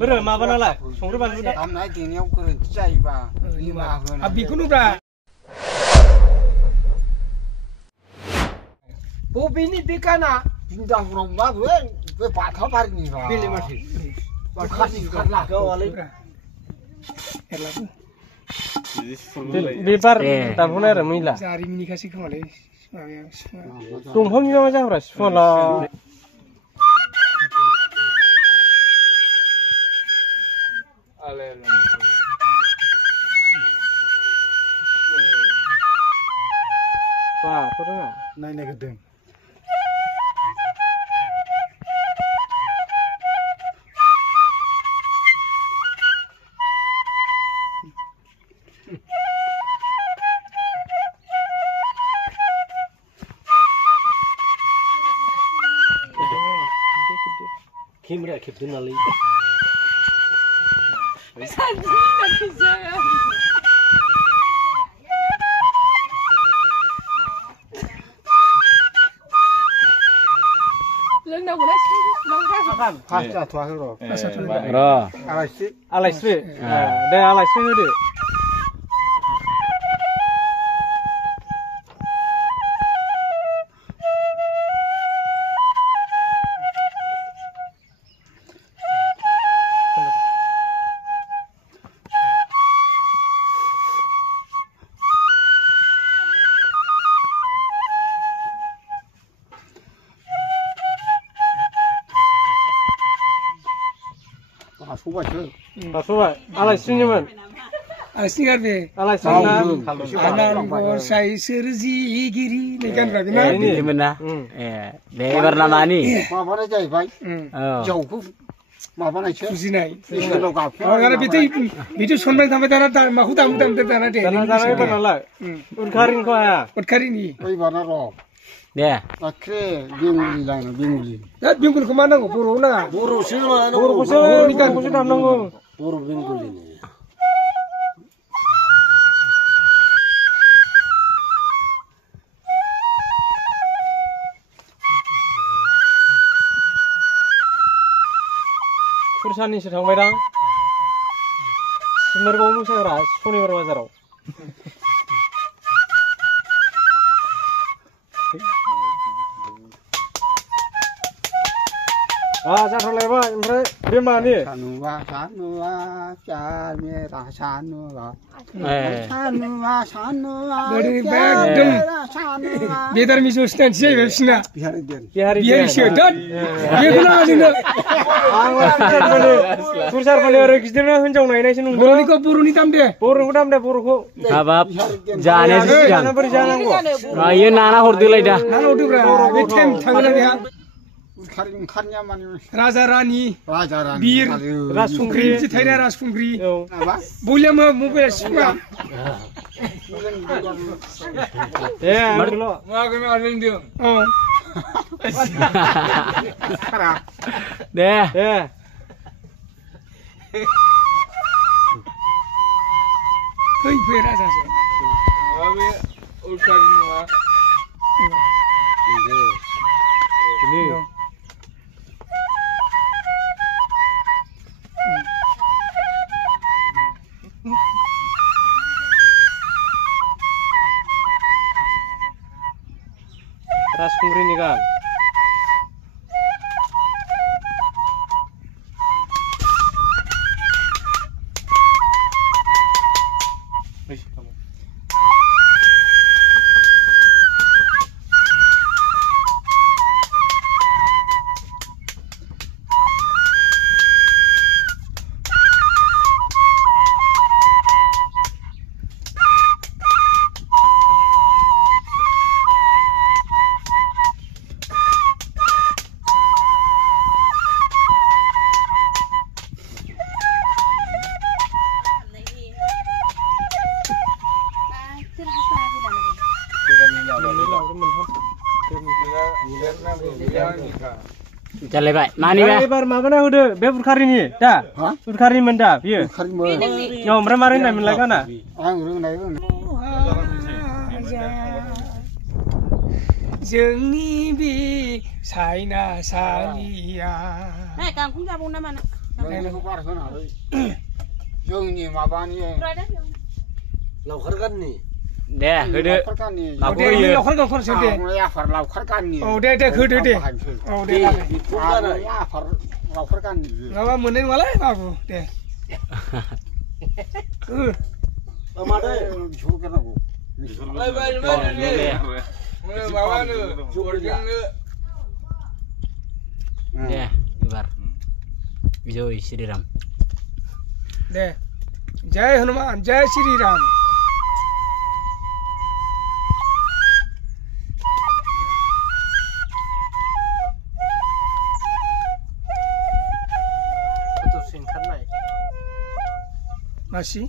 बोरो माबा नालाय संख्रि बानलु दा दामनाय देनायाव गोरोन्थि जायोबा निमाहा होनो बेखौनोब्रा बबेनि बे गाना बिन्दाहुराव मा बे बाथाबारिनि बा बेले माथो खासि खारला गावालाय बेबार दानहरनाय आरो मैला जारिमिननि खासि खोमालै दंफांनि माबा जाग्रा सिफुङाला बाथ' रोङा नायनायगोरदों खेमरा खेबदों नालाय फास जाथ'वाखै र' आलायस्रि आलायस्रि दे आलायस्रि होदो बास'बाय आलायस्रिनिमोन आलायस्रि गारबे आलायस्रि ना आनांगर साइसोर जिगिरि नै गानग्रा बेना बिदिमोन ना दे एबार नामानि माबानाय जाहैबाय जौखौ माबानायसो फुजिनाय इसोरनाव गाबखौ आरो बिदि सनमान थांबाय दाना माखौ दामो दाना दे दाना जाबाय नालाय उदखारिनिखौ हाया उदखारिनि फैबाना र' दे आख्रे बेंगुलि लायनो बेंगुलि दा बेंगुलखौ मा नांगौ बर'आव नाङा बर'सो बर'खौसो बर'नि गानखौसो दामनांगौ बर' बेंगलिनि खुरसानिसो थांबायदां सिमोरगाव मोसाग्रा सनिबार बाजाराव जाथारलायबाय ओमफ्राय बे मानि सानुआ चामेरा सानुआ बेदार मिजौ सिनायथि जाहैबाय बिसिना बिहारिसो बेखौ नाङा जोंनो खुरसारफोरनि ओरै गिदिरनो हिनजाव नायनायसो नंगौ बर'नि दाम दे बर'खौ हाबाब जानायासो सिगां बोरै जानांगौ इयो नाना हरदोलाय दा नाना हरदोब्रा बे टाइम थाङोना बेहा ओंखारनाया माने राजा रानि बिर राजखुंग्रि जिथायना राजखुंग्रि बलिया मबाइल सिफुङा दे आंल' दे फै राजासो राजखुंग्रिनि गान जालायबाय मानिबा एबार माबाना होदो बे उदखारिनि दा उदखारिमोन दा बियो ओमफ्राय मारै होननायमोनलाय गाना आं रोंनाय जोंनि बे साइनासालिया गांखं जाबाव ना मानो 이거 봐라 그나. 영이 마반이. 라우카르간니. 네, 그래. 라우카르간니. 어, 네, 라우카르간 코너 세 대. 야파 라우카르간니. 어, 네, 네, 그래, 네. 어, 네, 네. 야파 라우카르간니. 나와 문에 말아요, 바보. 네. 아마데. 죽겠나고. 네. 네, 이bar. Joy Sri Ram. 네. जय हनुमान जय श्री राम मासी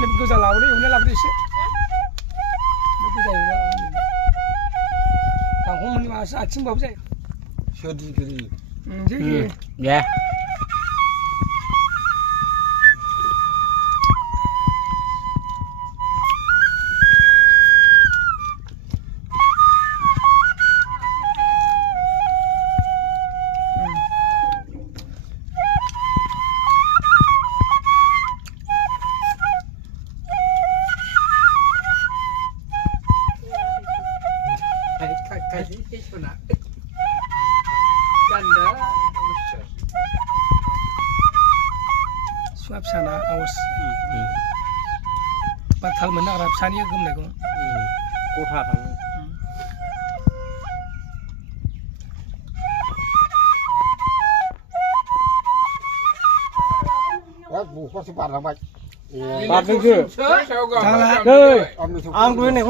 ini bisa lawan ini, udah lawan sih. Bisa udah lawan ini. Kamu ini masa acing bawa saya. 저리 그리. jadi. 네. Suap sana awas. Batal mana Arab sani gum nego. Kota thằng. 뭐 벌써 말랑 봐. Bạt bên kia. Jangan. Đây. Ang đuôi này.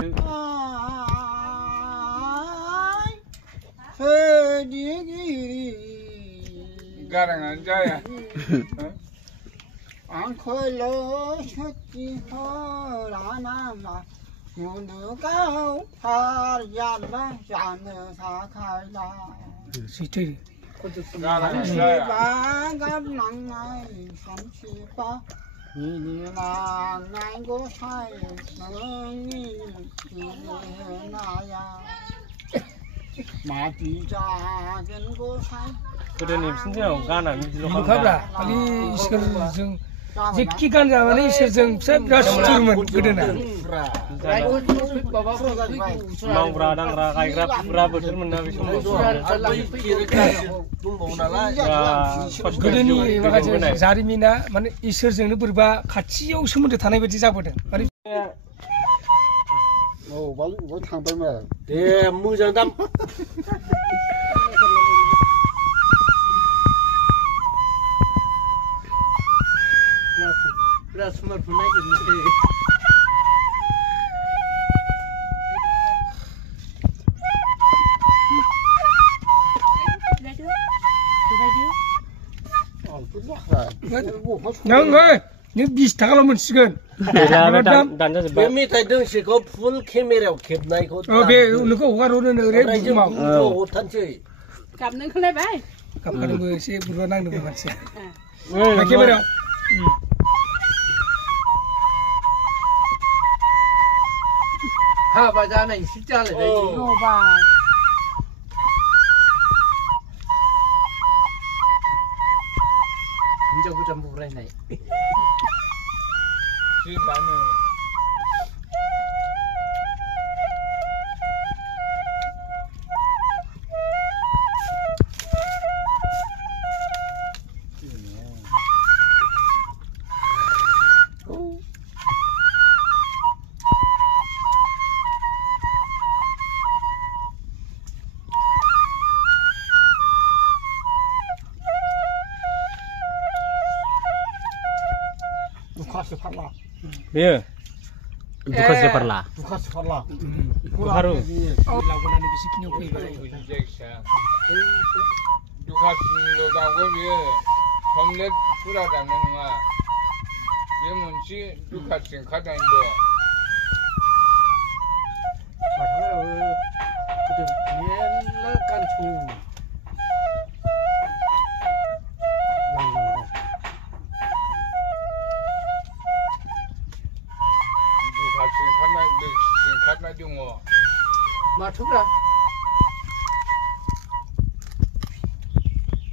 가랑 앉아야. 안 걸려 셨지 허라나마 누누가 파야라 야느 사칼라 Situ. 가랑 앉아야. 반갑낭나이 삼시바 니니나 나이고 사이 성이 니나야 마디 작은 곳사이 그러니 신세형 가나 미지로 Kabra. Ali iskar jeng. Jeki kan zaman ini iskar jeng. Saya beras turun gedena. Mang radang rakai grab berapa betul menawi semua. Gedeni makanya sehari mina mana iskar jengnya berubah kaciau semuanya tanah beti jabodan. 뭐 탕벌면 네, 무장담. Nang, ini bis takal mensikan. Danจะ 뱀이 다이등시 그 풀 카메라 캡나이 거. Oke, nuko ukaronen ere bumau. 오탄치. Cầm nâng lên bay. Kapan gue sih berulang dengan sih. Pakai berapa? 하 바자는 진짜래. Ngô bà. 진짜 그 전부 그러네. 가시 팔라 बेयो दुखासे पारला दुखासो फारला दुखारु लाबोनानै बिसिखिनियाव फैबाय दुखासिनल' दावगोन बियो complete फुरा दामनाय नङा बे मोनसे दुखासिन ओंखारनायल' मेरला गानसं दुखासिन ओंखारनाय दङ माथोब्रा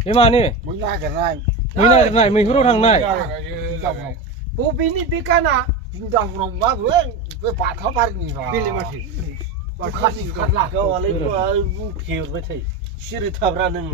बे मानि मै नागिरनाय मैहुराव थांनाय बबेनि बे गाना हिनजावफोराव मा बे बाथाबारिनि बेलेमासि दुखासि ओंखारला गावालाय बुंखेरबाय थायो सिरि थाब्रा नों